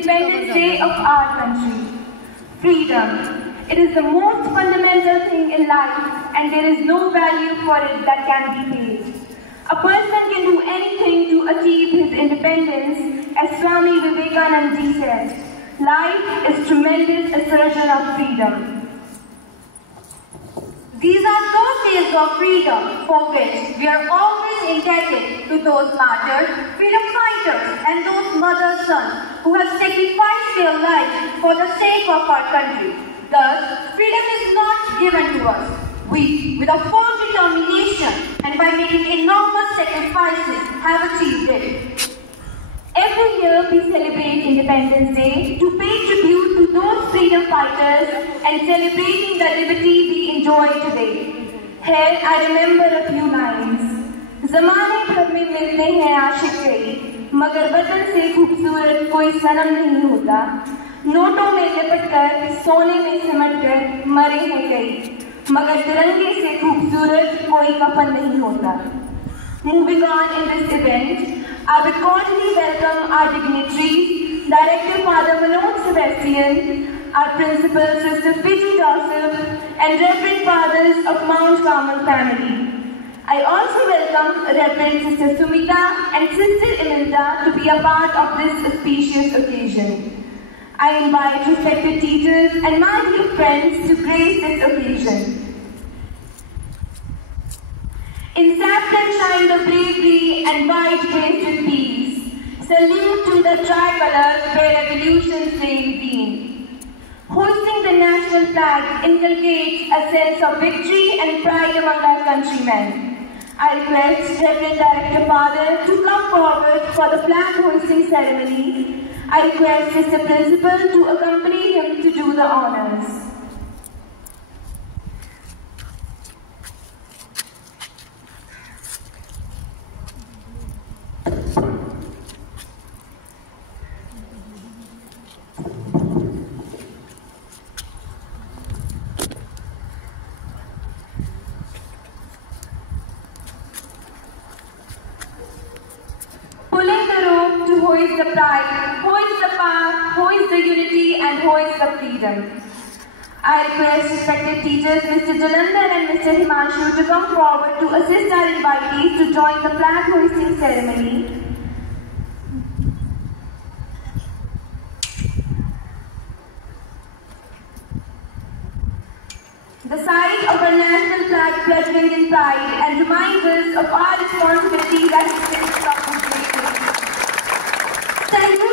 Independence Day of our country. Freedom. It is the most fundamental thing in life, and there is no value for it that can be paid. A person can do anything to achieve his independence, as Swami Vivekananda ji said. Life is tremendous assertion of freedom. These are those days of freedom for which we are always indebted to those martyrs, freedom fighters, and those mother sons who have sacrificed their lives for the sake of our country. Thus, freedom is not given to us. We, with a firm determination and by making enormous sacrifices, have achieved it. Every year we celebrate Independence Day to pay tribute to those freedom fighters and celebrating the liberty we enjoy today. Here I remember a few lines. ज़माने भर में मिलते हैं आशिक कई, मगर वतन से खूबसूरत कोई सनम नहीं होता. नोटों में लिपटकर, सोने में सिमटकर मरे हैं कई, मगर तिरंगे से खूबसूरत कोई कफन नहीं होता. Moving on in this event, I would cordially welcome our dignitaries, Director Father Manoj Sebastian, our Principal Sister Fiji Joseph, and Reverend Fathers of Mount Carmel family. I also welcome Reverend Sister Sumita and Sister Imelda to be a part of this auspicious occasion. I invite respected teachers and my dear friends to grace this occasion. In saffron shine the bravery and white graced with peace. Salute to the tricolor where revolutions reign been. Hoisting the national flag inculcates a sense of victory and pride among our countrymen. I request Reverend Director Father to come forward for the flag hoisting ceremony. I request Sister Principal to accompany him to do the honors. Pulling the rope to hoist the pride, hoist the path, hoist the unity, and hoist the freedom. I request respected teachers Mr. Jalandhar and Mr. Himanshu to come forward to assist our invitees to join the flag hoisting ceremony. The sight of our national flag fluttering in pride and reminds us of our responsibilities as citizens of this nation. Salute!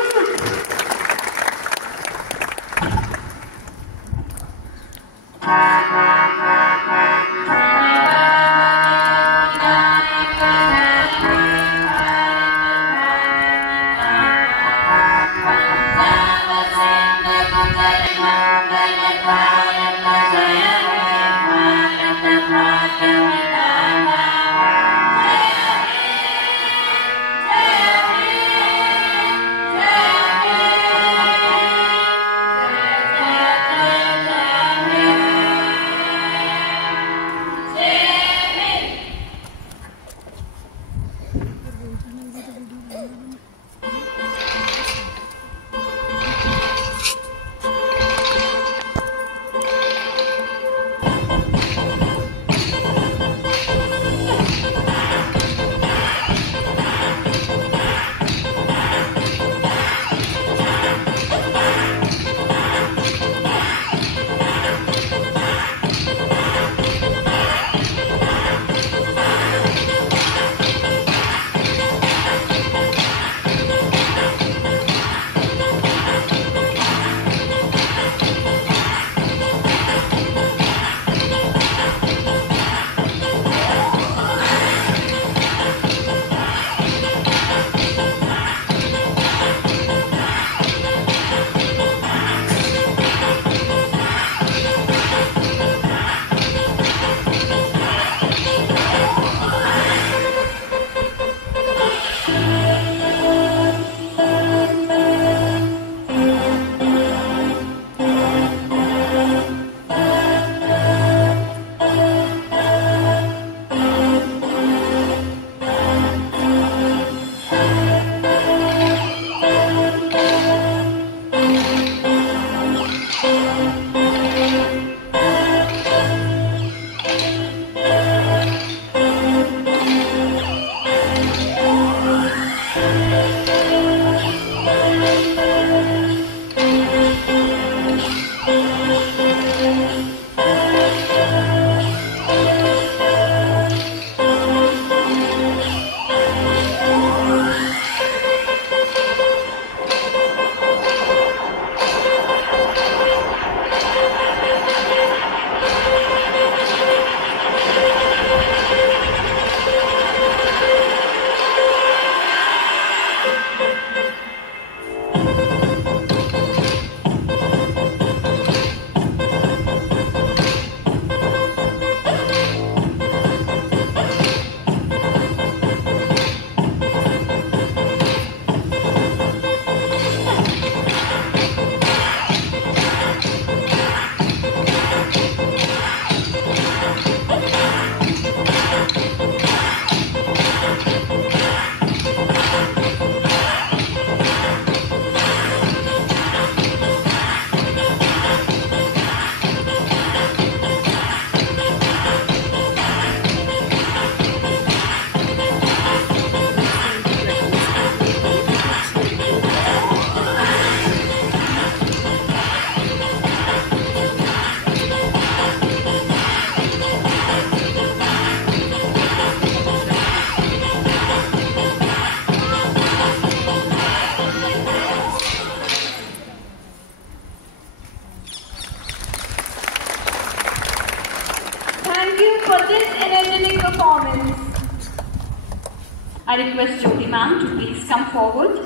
I request Jyoti ma'am to please come forward.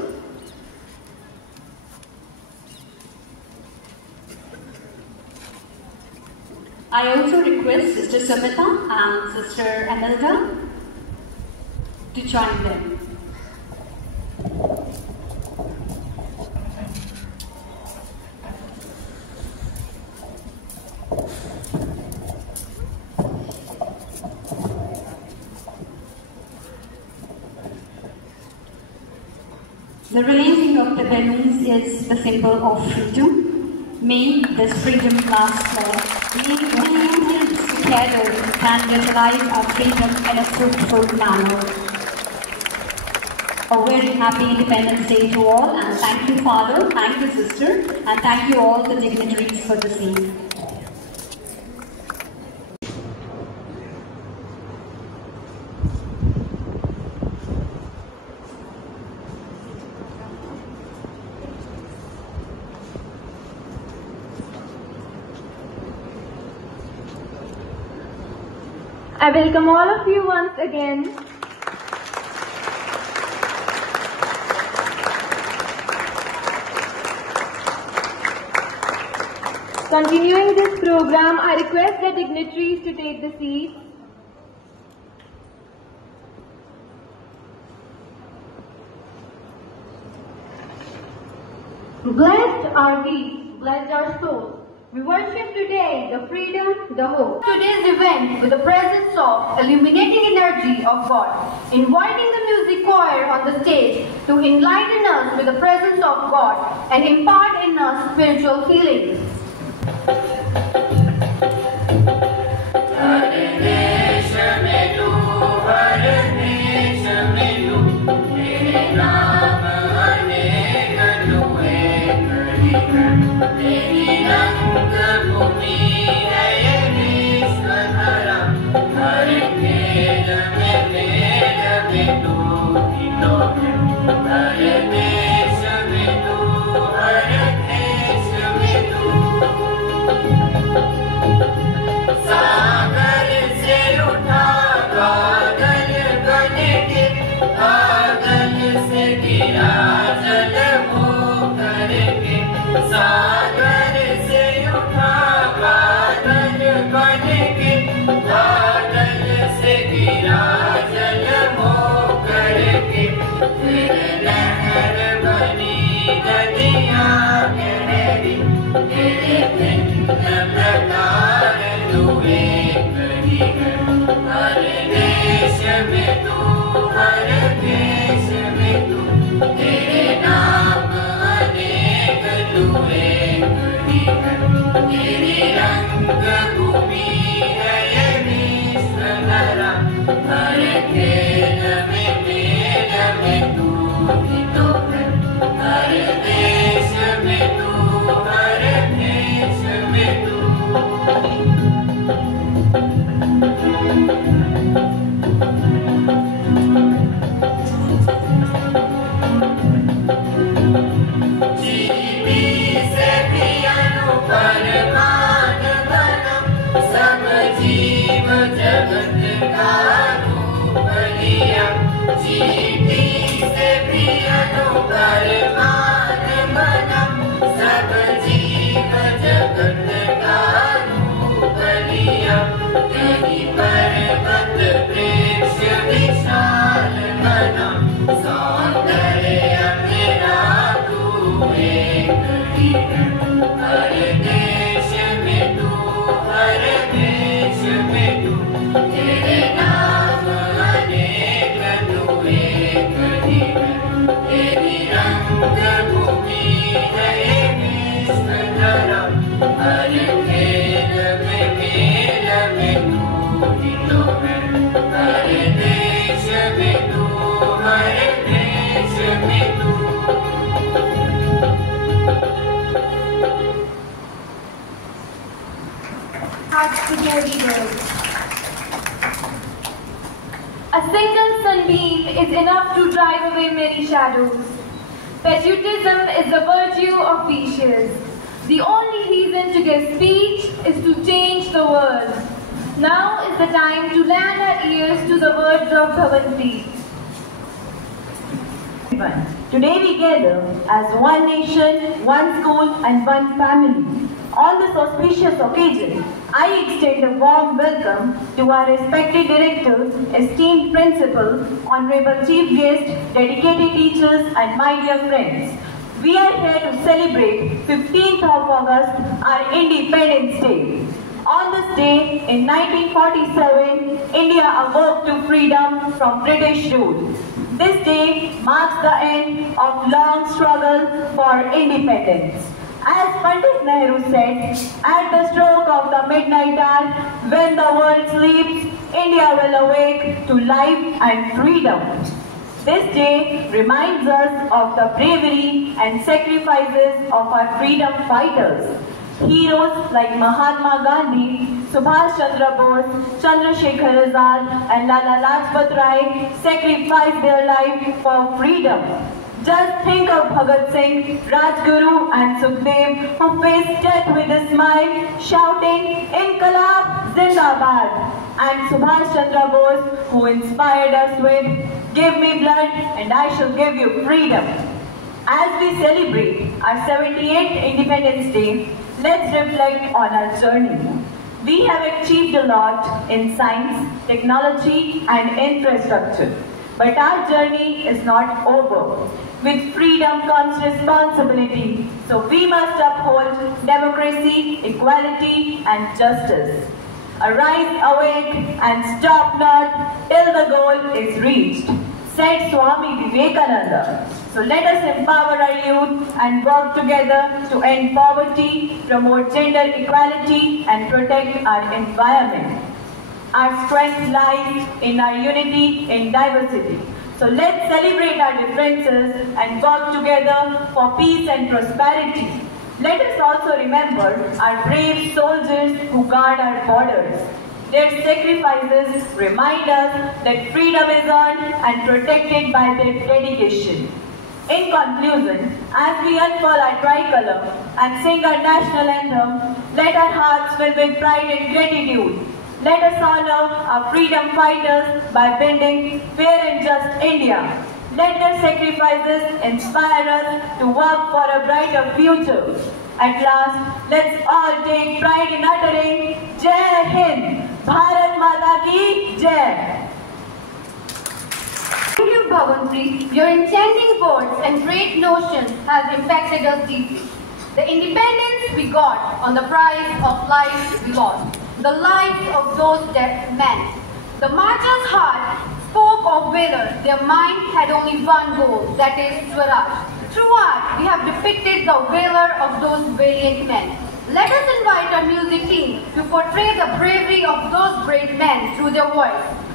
I also request Sister Sumita and Sister Amelda to join them. The releasing of the balloons is the symbol of freedom. May this freedom last long. May millions together can utilize our freedom in a fruitful manner. A very happy Independence Day to all, and thank you Father, thank you Sister, and thank you all the dignitaries for the same. I welcome all of you once again. Continuing this program, I request the dignitaries to take the seat. Blessed are we, blessed our souls. We worship today the freedom, the hope. Today's event with the presence of illuminating energy of God, inviting the music choir on the stage to enlighten us with the presence of God and impart in us spiritual feelings. A single sunbeam is enough to drive away many shadows. Patriotism is the virtue of speeches. The only reason to give speech is to change the world. Now is the time to lend our ears to the words of Bhavanti. everyone. Today we gather as one nation, one school and one family. On this auspicious occasion, I extend a warm welcome to our respected directors, esteemed principal, honorable chief guests, dedicated teachers and my dear friends. We are here to celebrate 15th of August, our Independence Day. On this day, in 1947, India awoke to freedom from British rule. This day marks the end of long struggle for independence. As Pandit Nehru said, at the stroke of the midnight hour, when the world sleeps, India will awake to life and freedom. This day reminds us of the bravery and sacrifices of our freedom fighters. Heroes like Mahatma Gandhi, Subhash Chandra Bose, Chandrasekhar Azad and Lala Lajpat Rai sacrificed their life for freedom. Just think of Bhagat Singh, Rajguru and Sukhdev who faced death with a smile, shouting, Inqilab Zindabad. And Subhash Chandra Bose who inspired us with, give me blood and I shall give you freedom. As we celebrate our 78th Independence Day, let's reflect on our journey. We have achieved a lot in science, technology and infrastructure. But our journey is not over. With freedom comes responsibility, so we must uphold democracy, equality and justice. Arise, awake and stop not till the goal is reached, said Swami Vivekananda. So let us empower our youth and work together to end poverty, promote gender equality and protect our environment. Our strength lies in our unity in diversity. So let's celebrate our differences and work together for peace and prosperity. Let us also remember our brave soldiers who guard our borders. Their sacrifices remind us that freedom is earned and protected by their dedication. In conclusion, as we unfurl our tricolor and sing our national anthem, let our hearts fill with pride and gratitude. Let us honor our freedom fighters by building fair and just India. Let their sacrifices inspire us to work for a brighter future. At last, let's all take pride in uttering Jai Hind, Bharat Mata Ki Jai. Thank you, Bhavantri. Your enchanting words and great notions have impacted us deeply. The independence we got on the price of life we lost. The lives of those dead men. The marchers' heart spoke of valor. Their mind had only one goal, that is Swaraj. Through art, we have depicted the valor of those valiant men. Let us invite our music team to portray the bravery of those brave men through their voice.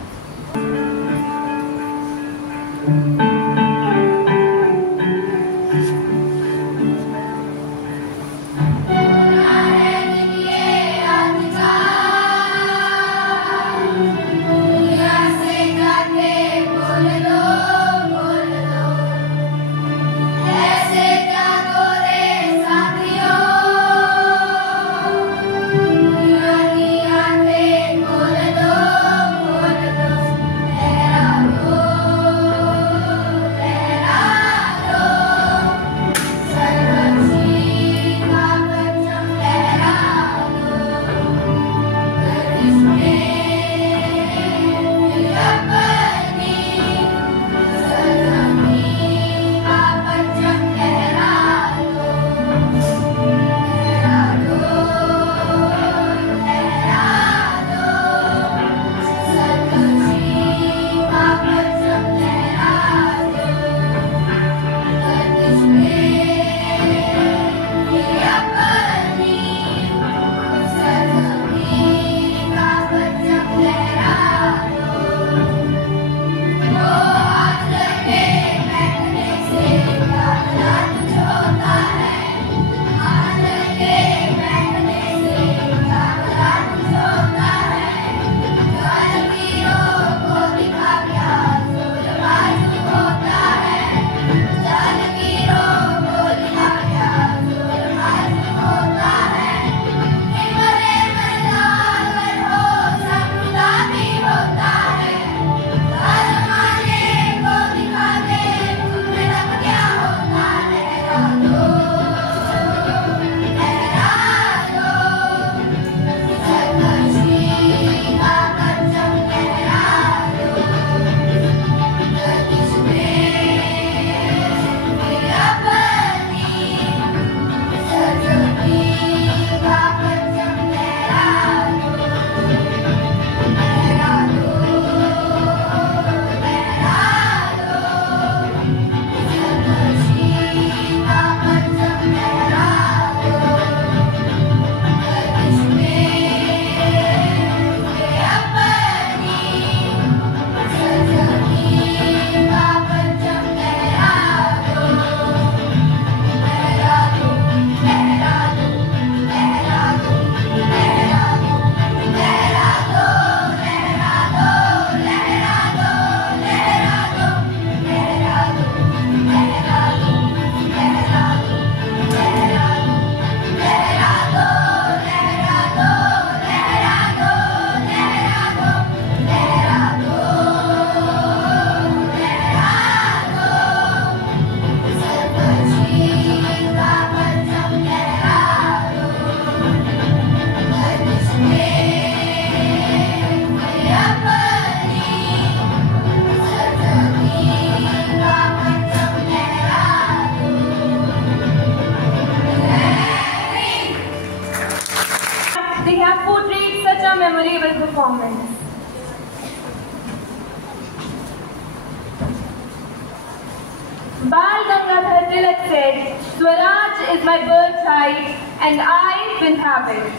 Patel had said, Swaraj is my birthright and I will have it.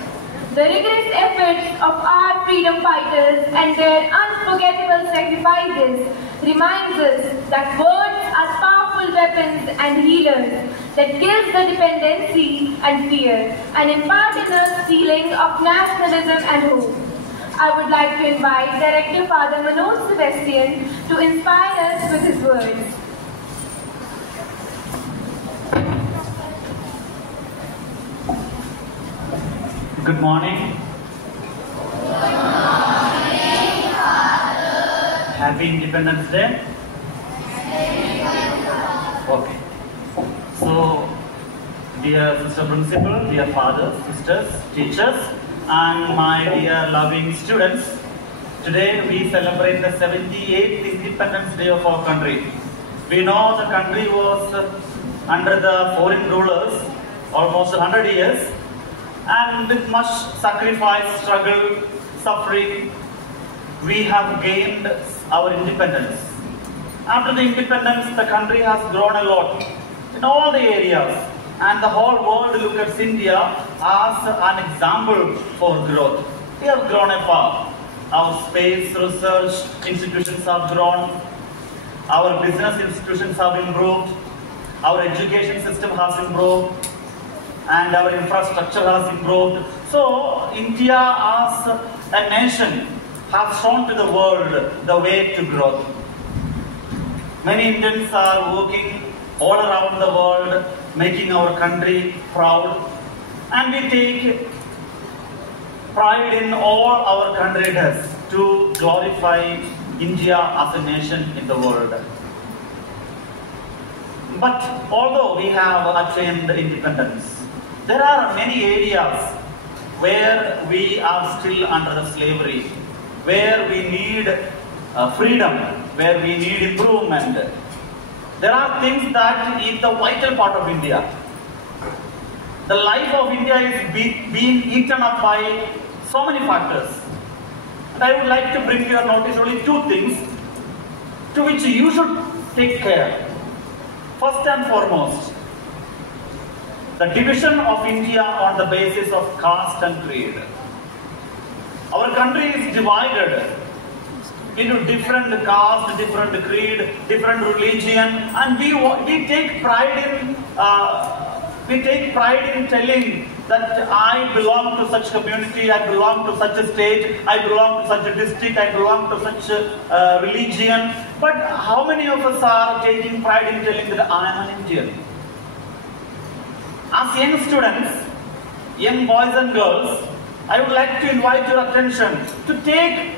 The rigorous efforts of our freedom fighters and their unforgettable sacrifices reminds us that words are powerful weapons and healers that kills the dependency and fear and impart in us feeling of nationalism and hope. I would like to invite Director Father Manoj Sebastian to inspire us with his words. Good morning. Happy Independence Day. Okay. So, dear Sister Principal, dear fathers, sisters, teachers, and my dear loving students, today we celebrate the 78th Independence Day of our country. We know the country was under the foreign rulers almost 100 years. And with much sacrifice, struggle, suffering, we have gained our independence. After the independence, the country has grown a lot in all the areas. And the whole world looks at India as an example for growth. We have grown far. Our space research institutions have grown. Our business institutions have improved. Our education system has improved. And our infrastructure has improved. So, India as a nation has shown to the world the way to growth. Many Indians are working all around the world, making our country proud. And we take pride in all our country does to glorify India as a nation in the world. But although we have attained independence, there are many areas where we are still under the slavery, where we need freedom, where we need improvement. There are things that is the vital part of India. The life of India is being eaten up by so many factors. And I would like to bring to your notice only two things to which you should take care. First and foremost, the division of India on the basis of caste and creed. Our country is divided into different caste, different creed, different religion, and we take pride in telling that I belong to such community, I belong to such a state, I belong to such a district, I belong to such a religion. But how many of us are taking pride in telling that I am an Indian? As young students, young boys and girls, I would like to invite your attention to take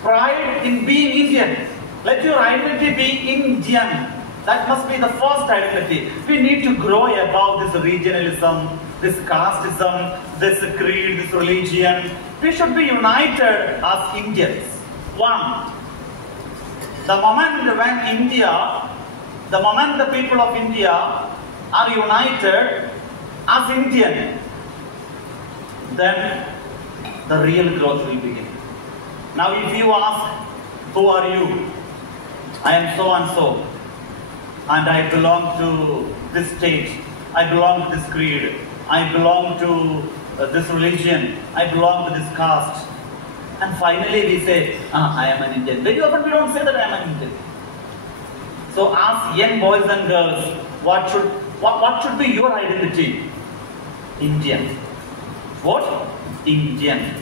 pride in being Indian. Let your identity be Indian. That must be the first identity. We need to grow above this regionalism, this casteism, this creed, this religion. We should be united as Indians. One, the moment the people of India are united as Indian, then the real growth will begin. Now if you ask, who are you? I am so and so, and I belong to this state, I belong to this creed, I belong to this religion, I belong to this caste. And finally we say, I am an Indian. Very often we don't say that I am an Indian. So ask young boys and girls, what should be your identity? Indian. What? Indian.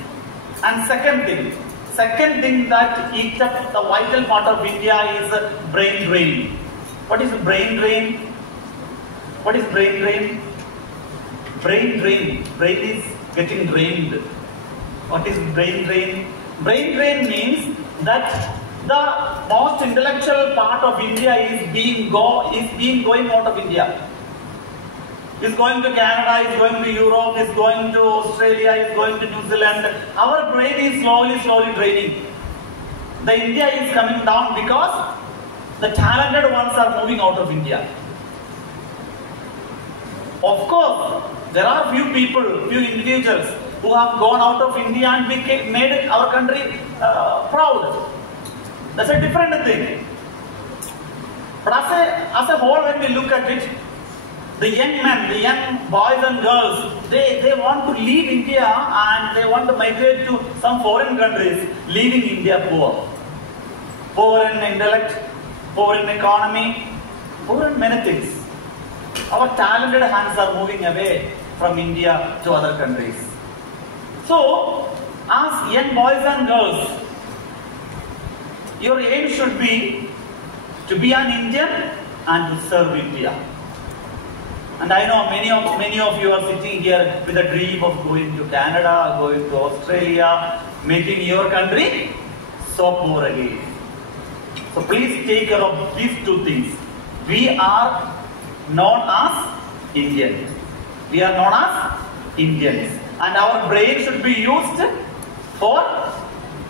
And second thing that eats up the vital part of India is brain drain. What is brain drain? What is brain drain? Brain drain. Brain is getting drained. What is brain drain? Brain drain means that the most intellectual part of India is going out of India. Is going to Canada, is going to Europe, is going to Australia, is going to New Zealand. Our brain is slowly draining. The India is coming down because the talented ones are moving out of India. Of course, there are few people, few individuals who have gone out of India and made our country proud. That's a different thing. But as a whole, when we look at it, the young men, the young boys and girls, they want to leave India and they want to migrate to some foreign countries, leaving India poor. Poor in intellect, poor in economy, poor in many things. Our talented hands are moving away from India to other countries. So, as young boys and girls, your aim should be to be an Indian and to serve India. And I know many of you are sitting here with a dream of going to Canada, going to Australia, making your country so poor again. So please take care of these two things. We are known as Indians. We are known as Indians. And our brain should be used for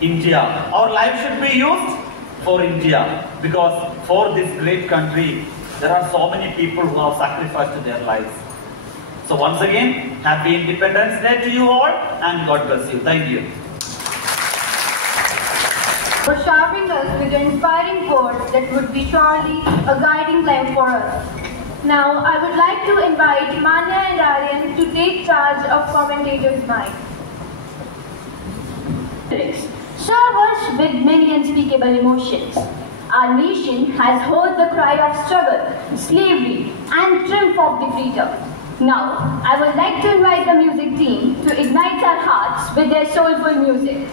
India. Our life should be used for India. Because for this great country, there are so many people who have sacrificed their lives. So once again, Happy Independence Day to you all and God bless you. Thank you. For showering us with inspiring words that would be surely a guiding lamp for us. Now, I would like to invite Manya and Aryan to take charge of commentator's mic. Serve us with many unspeakable emotions. Our nation has heard the cry of struggle, slavery, and triumph of the freedom. Now, I would like to invite the music team to ignite our hearts with their soulful music.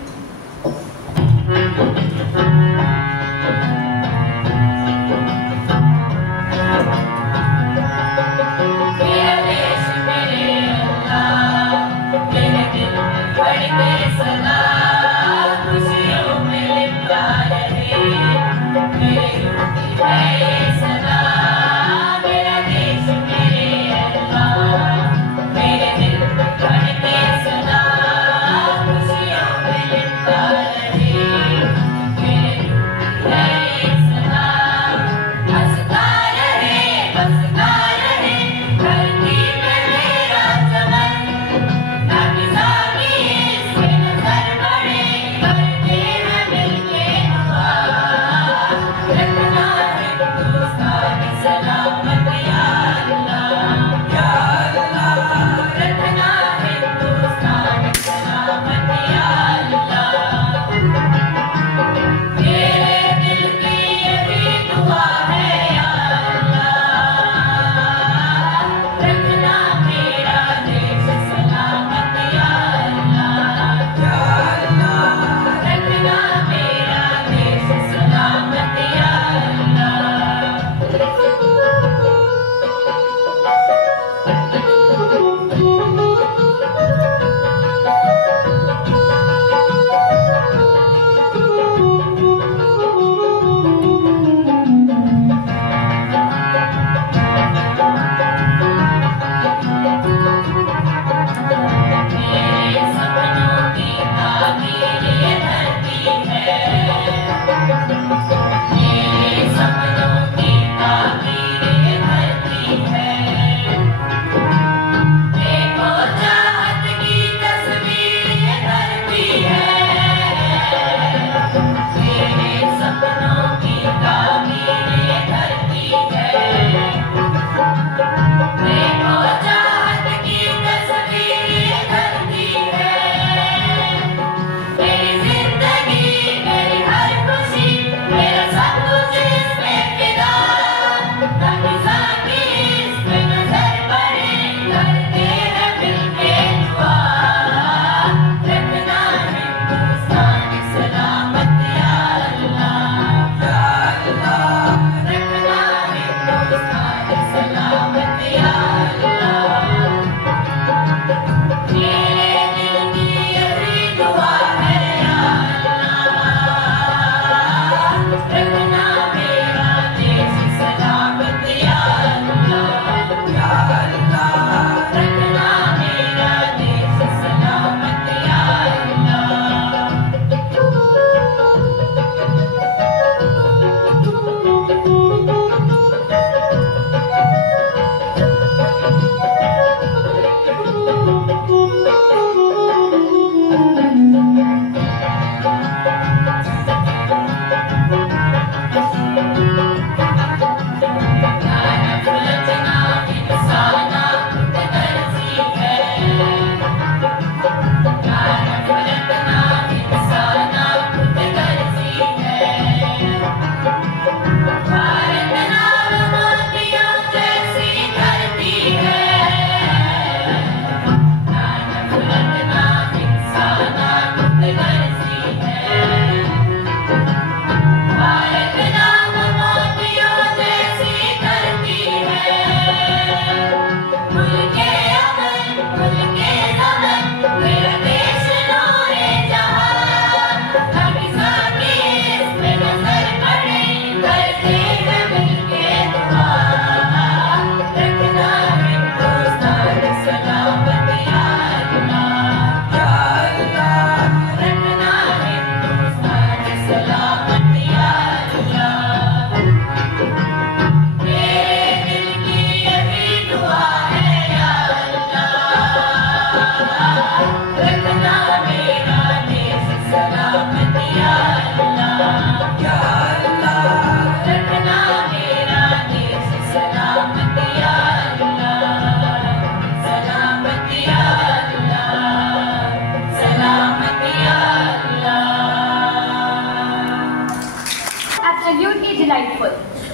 absolutely delightful.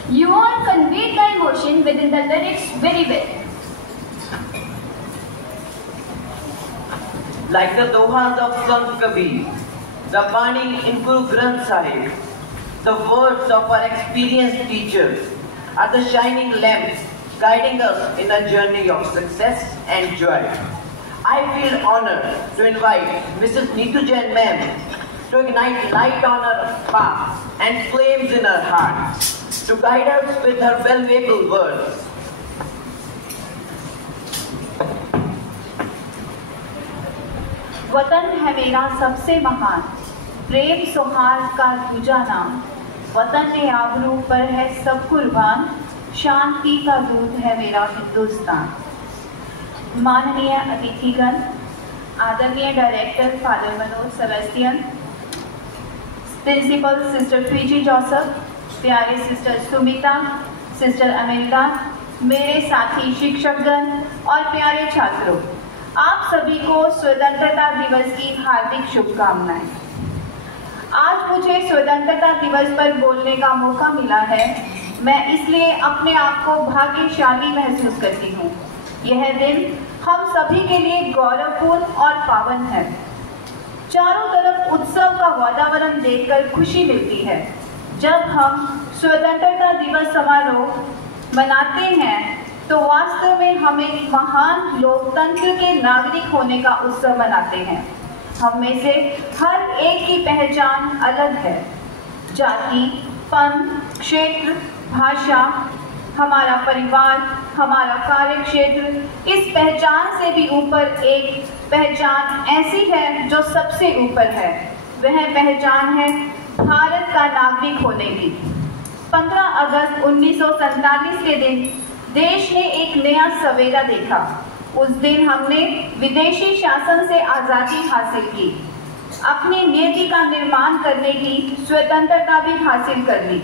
You all conveyed the emotion within the lyrics very well. Like the dohas of Sant Kabir, the Bani in Guru Granth Sahib, the words of our experienced teachers are the shining lamps guiding us in a journey of success and joy. I feel honored to invite Mrs. Neetu Jain ma'am to ignite light on her path and flames in her heart, to guide us with her valuable words. वतन है मेरा सबसे महान, प्रेम सौहार्द का दूजा नाम। वतन ने आबरू पर है सब कुर्बान, शांति का दूत है मेरा हिंदुस्तान। माननीय अतिथिगण, आदरणीय director father Manoj Sebastian, principal sister ट्विजी जोसेफ, प्यारे सिस्टर सुमिता, सिस्टर अमेरिका, मेरे साथी शिक्षकगण और प्यारे छात्रों, आप सभी को स्वतंत्रता दिवस की हार्दिक शुभकामनाएं। आज मुझे स्वतंत्रता दिवस पर बोलने का मौका मिला है। मैं इसलिए अपने आप को भाग्यशाली महसूस करती हूँ। यह दिन हम सभी के लिए गौरवपूर्ण और पावन है। चारों तरफ उत्सव का वातावरण देखकर खुशी मिलती है। जब हम स्वतंत्रता दिवस समारोह मनाते हैं तो वास्तव में हम एक महान लोकतंत्र के नागरिक होने का उत्सव मनाते हैं। हम में से हर एक की पहचान अलग है। जाति, पंथ, क्षेत्र, भाषा, हमारा परिवार, हमारा कार्य क्षेत्र, इस पहचान से भी ऊपर एक पहचान ऐसी है जो सबसे ऊपर है। वह पहचान है भारत का नागरिक होने की। 15 अगस्त 1947 के दिन देश ने एक नया सवेरा देखा। उस दिन हमने विदेशी शासन से आज़ादी हासिल की, अपनी नीति का निर्माण करने की स्वतंत्रता भी हासिल कर ली।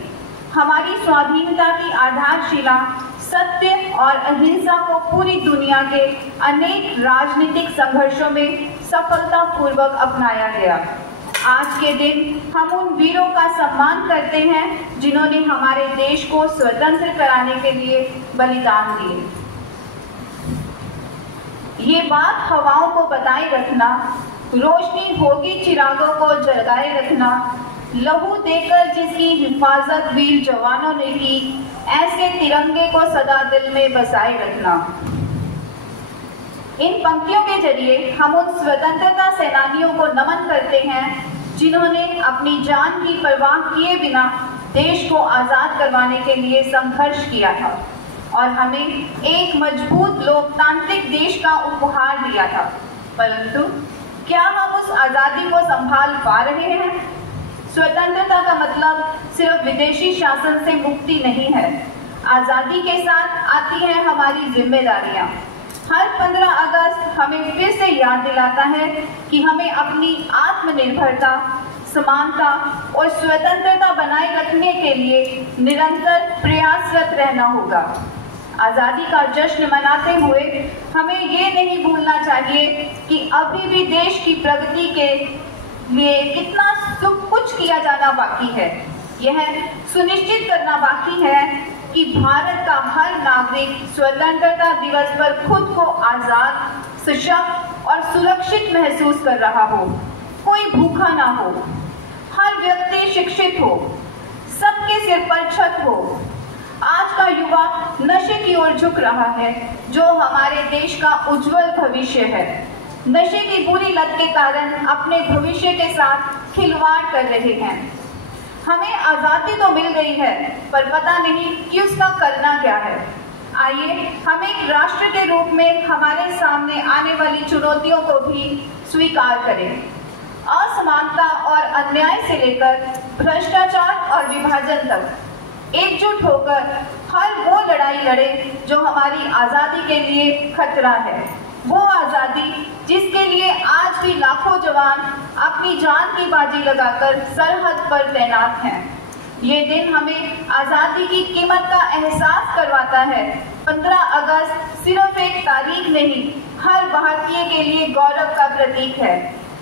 हमारी स्वाधीनता की आधारशिला सत्य और अहिंसा को पूरी दुनिया के अनेक राजनीतिक संघर्षों में सफलतापूर्वक अपनाया गया। आज के दिन हम उन वीरों का सम्मान करते हैं जिन्होंने हमारे देश को स्वतंत्र कराने के लिए बलिदान दिए। ये बात हवाओं को बताए रखना, रोशनी होगी चिरागों को जगाए रखना, लहू देकर जिसकी हिफाजत वीर जवानों ने की, ऐसे तिरंगे को सदा दिल में बसाए रखना। इन पंक्तियों के जरिए हम उन स्वतंत्रता सेनानियों को नमन करते हैं जिन्होंने अपनी जान की परवाह किए बिना देश को आज़ाद करवाने के लिए संघर्ष किया था और हमें एक मजबूत लोकतांत्रिक देश का उपहार दिया था। परंतु क्या हम उस आज़ादी को संभाल पा रहे हैं? स्वतंत्रता का मतलब सिर्फ विदेशी शासन से मुक्ति नहीं है। आज़ादी के साथ आती है हमारी जिम्मेदारियां। हर 15 अगस्त हमें फिर से याद दिलाता है कि हमें अपनी आत्मनिर्भरता, समानता और स्वतंत्रता बनाए रखने के लिए निरंतर प्रयासरत रहना होगा। आज़ादी का जश्न मनाते हुए हमें ये नहीं भूलना चाहिए कि अभी भी देश की प्रगति के लिए कितना सब कुछ किया जाना बाकी है। यह सुनिश्चित करना बाकी है कि भारत का हर नागरिक स्वतंत्रता दिवस पर खुद को आज़ाद, सशक्त और सुरक्षित महसूस कर रहा हो। कोई भूखा ना हो, हर व्यक्ति शिक्षित हो, सबके सिर पर छत हो। आज का युवा नशे की ओर झुक रहा है जो हमारे देश का उज्जवल भविष्य है। नशे की बुरी लत के कारण अपने भविष्य के साथ खिलवाड़ कर रहे हैं। हमें आज़ादी तो मिल गई है पर पता नहीं कि उसका करना क्या है। आइए हम एक राष्ट्र के रूप में हमारे सामने आने वाली चुनौतियों को भी स्वीकार करें। असमानता और अन्याय से लेकर भ्रष्टाचार और विभाजन तक एकजुट होकर हर वो लड़ाई लड़े जो हमारी आज़ादी के लिए खतरा है। वो आज़ादी जिसके लिए आज भी लाखों जवान अपनी जान की बाजी लगाकर सरहद पर तैनात हैं। ये दिन हमें आज़ादी की कीमत का एहसास करवाता है। 15 अगस्त सिर्फ एक तारीख नहीं, हर भारतीय के लिए गौरव का प्रतीक है,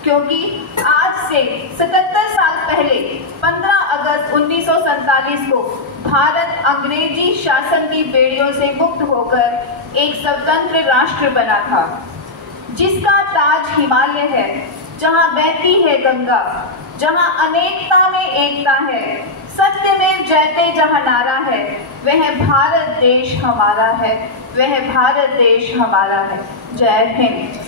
क्योंकि आज से 77 साल पहले 15 अगस्त 1947 को भारत अंग्रेजी शासन की बेड़ियों से मुक्त होकर एक स्वतंत्र राष्ट्र बना था, जिसका ताज हिमालय है, जहां बहती है गंगा, जहां अनेकता में एकता है, सत्य में जयते जहां नारा है, वह भारत देश हमारा है, वह भारत देश हमारा है। जय Hind.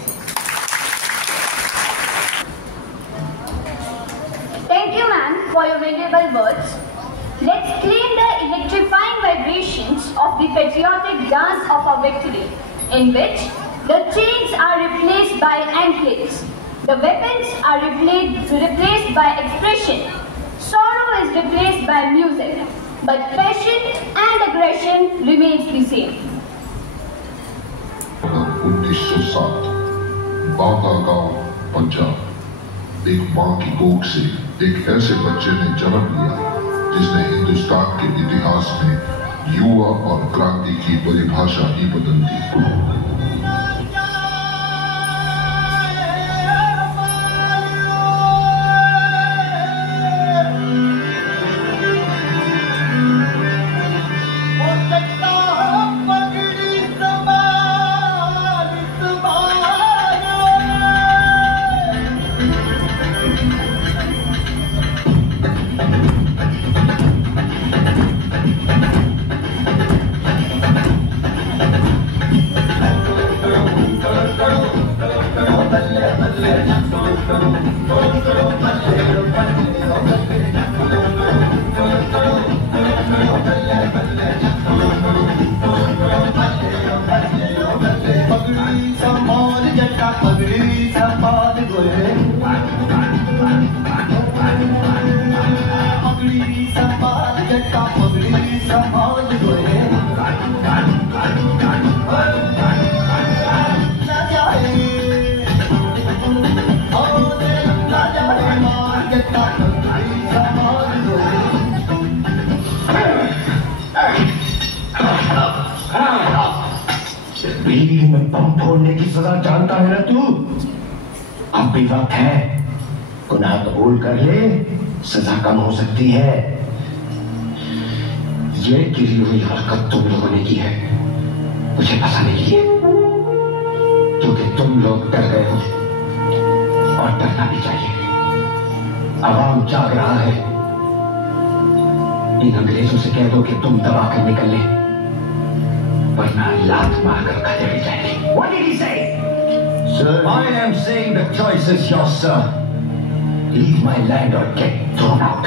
Thank you, ma'am, for your valuable words. Let's claim the electrifying vibrations of the patriotic dance of our victory, in which the chains are replaced by anklets, the weapons are replaced by expression, sorrow is replaced by music, but passion and aggression remains the same. 1907 Banda गांव पंजाब। एक मां की कोख से एक ऐसे बच्चे ने जन्म लिया जिसने हिंदुस्तान के इतिहास में युवा और क्रांति की परिभाषा ही बदल दी। बीड़ी में बम फोड़ने की सजा जानता है ना तू? अब भी वक्त है, गुनाह कबूल कर ले, सजा कम हो सकती है। ये गिरी हुई हरकत तुम लोगों ने की है मुझे फंसाने के लिए, क्योंकि तुम लोग डर गए हो और डरना भी चाहिए। आवाम जाग रहा है, इन अंग्रेजों से कह दो कि तुम दबा कर निकल ले, वरना लात मारकर खड़े हो जाएंगे। What did he say? Sir, I am saying the choice is yours, sir. Leave my land or get thrown out.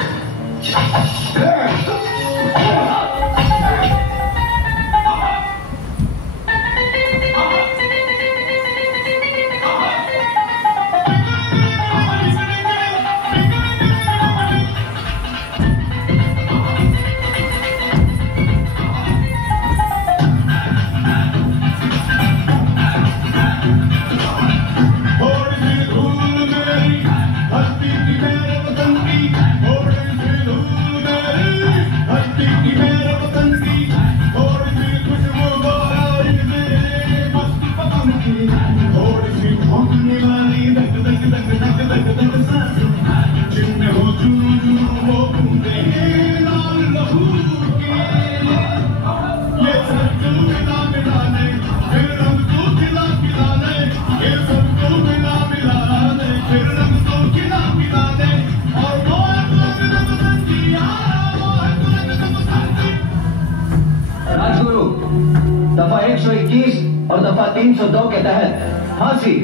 दफा 121 और दफा 302 के तहत फांसी।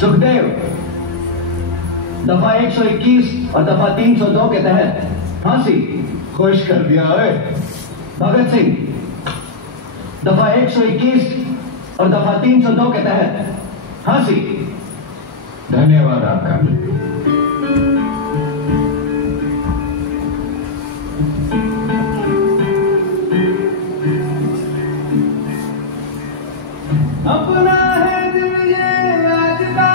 सुखदेव, दफा 121 और दफा 302 के तहत फांसी। खुश कर दिया है। भगत सिंह, दफा 121 और दफा 302 के तहत फांसी। धन्यवाद आपका। अपना है दिल ये राज का,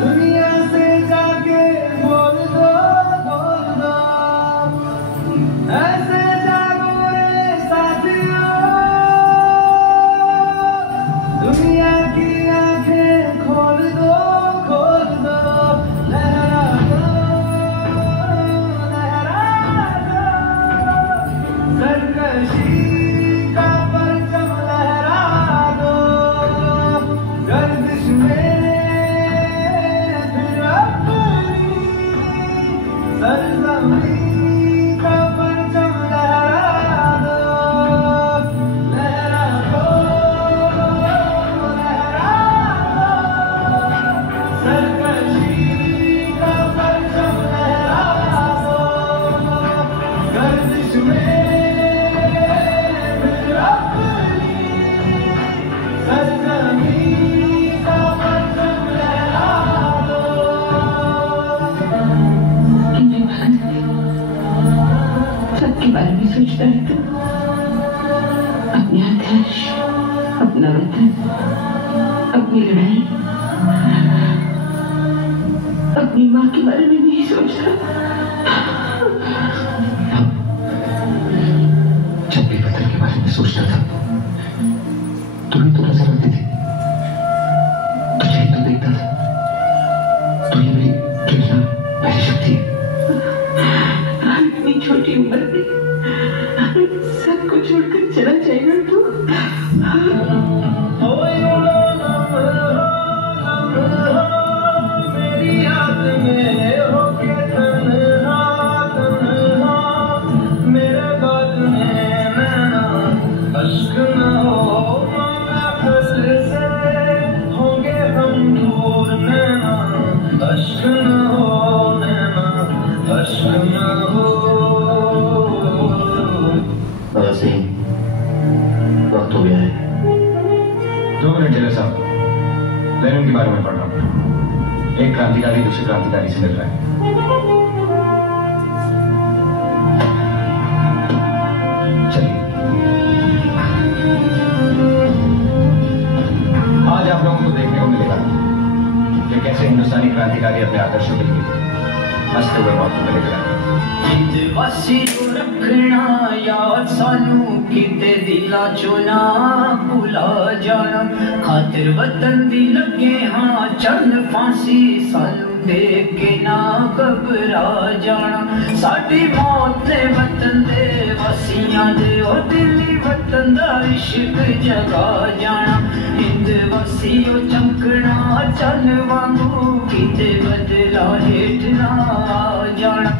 दुनिया से जाके बोल दो, बोल दो, ऐसे जागो रे साथियों, दुनिया की सबके बारे में सोचता रहता, अपने आदर्श, अपना वतन, अपनी लड़ाई, अपनी माँ के बारे में नहीं सोचता। जब भी वतन के बारे में सोचता था, तुम्हें तो नजर आती थी, तुझे ही तो देखता था, तो ये मेरी प्रेरणा, मेरी शक्ति है। इतनी छोटी उम्र में सबको छोड़कर चला जाएगा तो मेरी याद में होके तन्हा तन्हा, मेरे बात में नैना अश्क न हो, महफिल से होंगे हम दूर, नैना अश्क न हो, नैना अश्क न हो। वक्त हो गया है। 2 मिनट जरा साहब, लेनिन के बारे में पढ़ रहा हूँ। एक क्रांतिकारी दूसरे क्रांतिकारी से मिल रहा है। चलिए, आज आप लोगों को देखने को मिलेगा कि कैसे हिंदुस्तानी क्रांतिकारी अपने आदर्शों के लिए हंसते हुए मौत को मिलेगा। वासी को रखना याद सानू किते दिला चुना भुला जाना, खातिर वतन दी लगे हाँ चंद फांसी, सानू देख के ना घबरा जाना। साडी मौत ने वतन दे वासियां दे ओ दिली वतन दा इश्क जगा जाना। हिंद वासियों चमकना चन वांगू किते बदला हेठ ना आ जाना।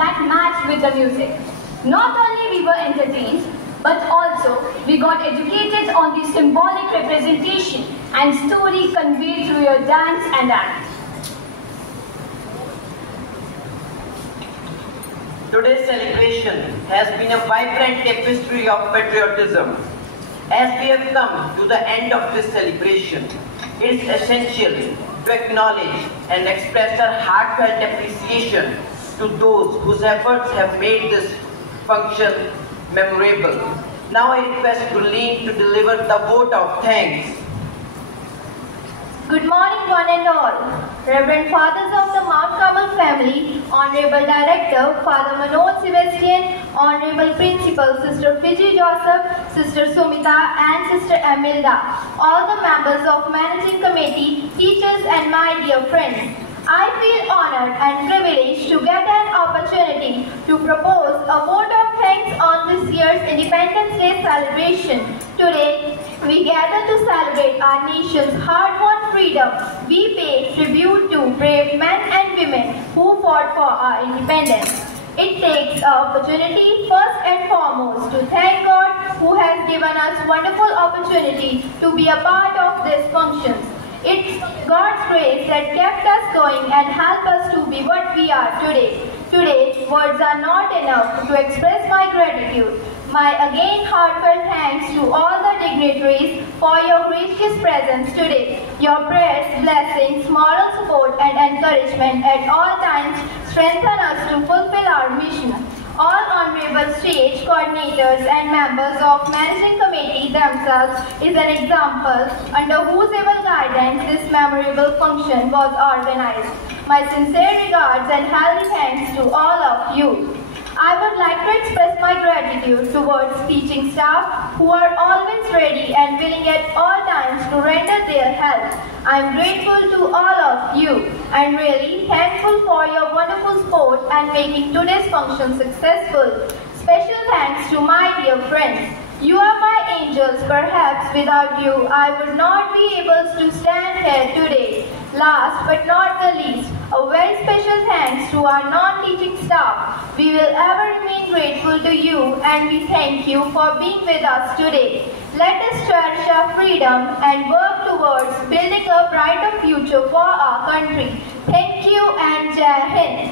That matched with the music. Not only we were entertained, but also we got educated on the symbolic representation and story conveyed through your dance and act. Today's celebration has been a vibrant tapestry of patriotism. As we have come to the end of this celebration, it is essential to acknowledge and express our heartfelt appreciation to those whose efforts have made this function memorable. Now I request Gurleen to deliver the vote of thanks. Good morning, one and all. Reverend Fathers of the Mount Carmel family, Honorable Director Father Manoj Sebastian, Honorable Principal Sister Fiji Joseph, Sister Sumita and Sister Amilda, all the members of Managing Committee, teachers and my dear friends. I feel honored and privileged to get an opportunity to propose a vote of thanks on this year's Independence Day celebration. Today, we gather to celebrate our nation's hard-won freedom. We pay tribute to brave men and women who fought for our independence. It takes an opportunity first and foremost to thank God who has given us wonderful opportunity to be a part of these functions. It's God's grace that kept us going and helped us to be what we are today. Today, words are not enough to express my gratitude. My again heartfelt thanks to all the dignitaries for your gracious presence today. Your prayers, blessings, moral support and encouragement at all times strengthen us to fulfill our mission. All honorable stage coordinators and members of Managing Committee themselves is an example under whose able guidance this memorable function was organized. My sincere regards and hearty thanks to all of you. I would like to express my gratitude towards teaching staff who are always ready and willing at all times to render their help. I am grateful to all of you and really thankful for your wonderful support and making today's function successful. Special thanks to my dear friends. You are my angels. Perhaps without you, I would not be able to stand here today. Last but not the least, a very special thanks to our non-teaching staff. We will ever remain grateful to you and we thank you for being with us today. Let us cherish our freedom and work towards building a brighter future for our country. Thank you and Jai Hind.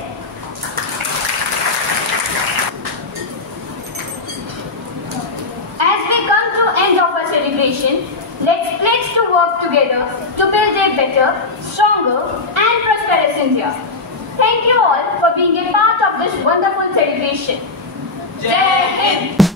As we come to end of our celebration, let's pledge to work together to build a better, stronger and prosperous India. Thank you all for being a part of this wonderful celebration. Jai Hind.